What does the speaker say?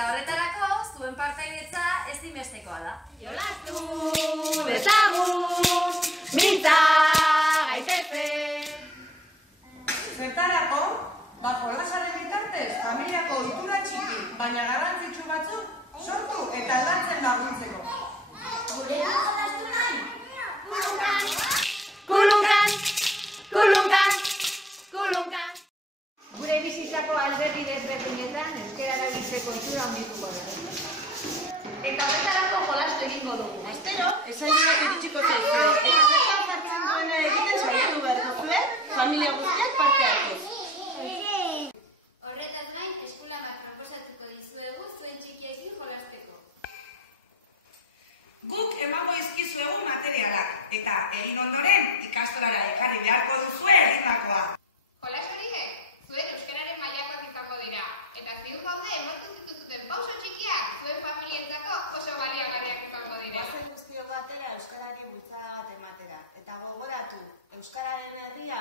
Eta horretarako, zuen partaidetza ezinbestekoa da. Jolastu dezagun, mintza gaitezen. Zertarako, jolasaren bitartez, familiako ohitura txiki, baina garrantzitsu batzuk sortu eta aldatzen laguntzeko. Gurean jolastu nahi? Kulunkan! Kulunkan! Kulunkan! Kulunkan! Gure bizitzako alderdi desberdinetan euskara erabiltzeko ohitura handituko dugu. Eta horretarako jolastu egingo dugu. Astero, esaidunak iritsiko zaizue, eta bertan jartzen duena egiten saiatu behar duzue, familia guztiak parte hartuz. Horretaz gain, eskulamak proposatuko dizuegu zuen txikiekin jolasteko. Guk emango izkizuegu materialak, eta egin ondoren ikastolara ekarri beharko duzue egindakoa. Jolas horiek, zuen euskararen mailakoak izango dira, eta ziur gaude ematen dituzuten pauso txikiak zuen familientzako oso baliagarriak izango dira. Goazen guztiok batera euskarari bultzada bat ematera, eta gogoratu, euskararen herria